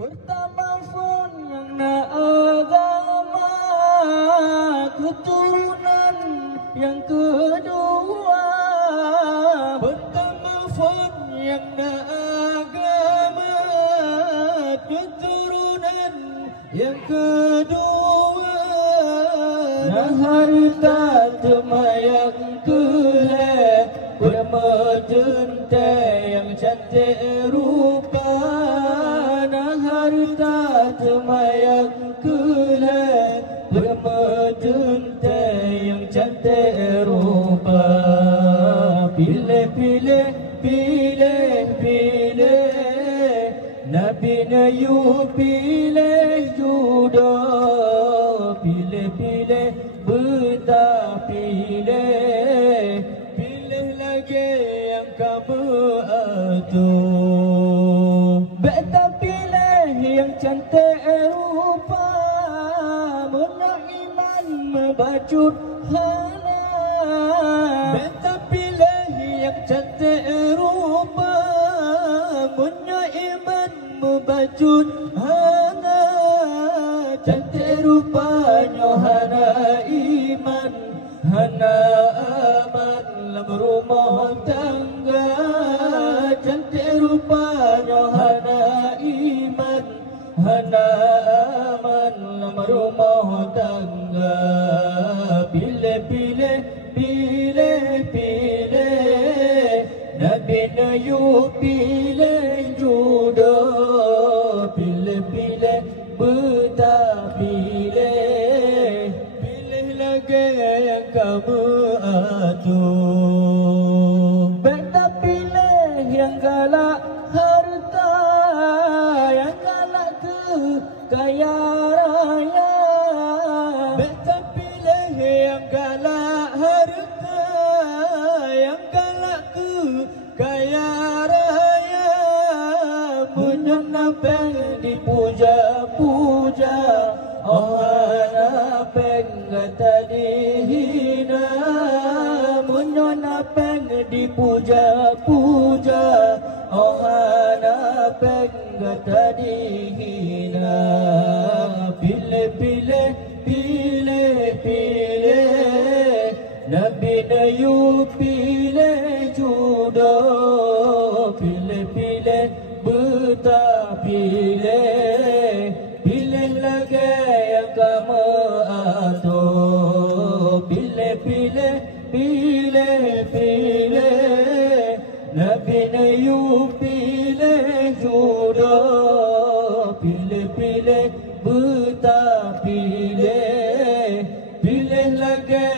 Pertama pun yang nak agama, keturunan yang kedua. Pertama pun yang nak agama, keturunan yang kedua. Nah harta temayang keleh, bermejente yang cantik rupa. Nah harta temayang keleh, bermejente yang cantik rupa. Pilih, pilih, pilih, pilih Nabi Nayu, pilih jodoh. Pilih, pilih, betah pilih. Pilih lagi yang kamu atur. Betah pilih yang cantik rupa, menak iman membajut hana. Betah pilih yang cantik rupa, menak iman membajut hana. Cantik rupanya hana iman, hana aman dalam rumah tangga. Cantik rupanya hana iman, hana aman dalam rumah tangga. Pilih, pilih, pilih, pilih Nabi Nayu, pilih jodoh. Pilih, pilih, betah pilih. Pilih lagi yang kamu atur. Betah pilih yang galak harta, yang galak kaya raya. Betah pilih yang galak harta, yang galak kaya raya. Menyenapeng dipuja-puja, orang apeng kata dihina. Menyenapeng dipuja-puja, orang apeng kata dihina. Pilih, pilih, pilih, pilih Nabi Nayu, pilih jodoh. Pilih, pilih, betah pilih. Pilih lagi yang kamu atur. Pilih, pilih, pilih, pilih Nabi Nayu, pilih jodoh. Pilih, pilih, betah pilih. Pilih lagi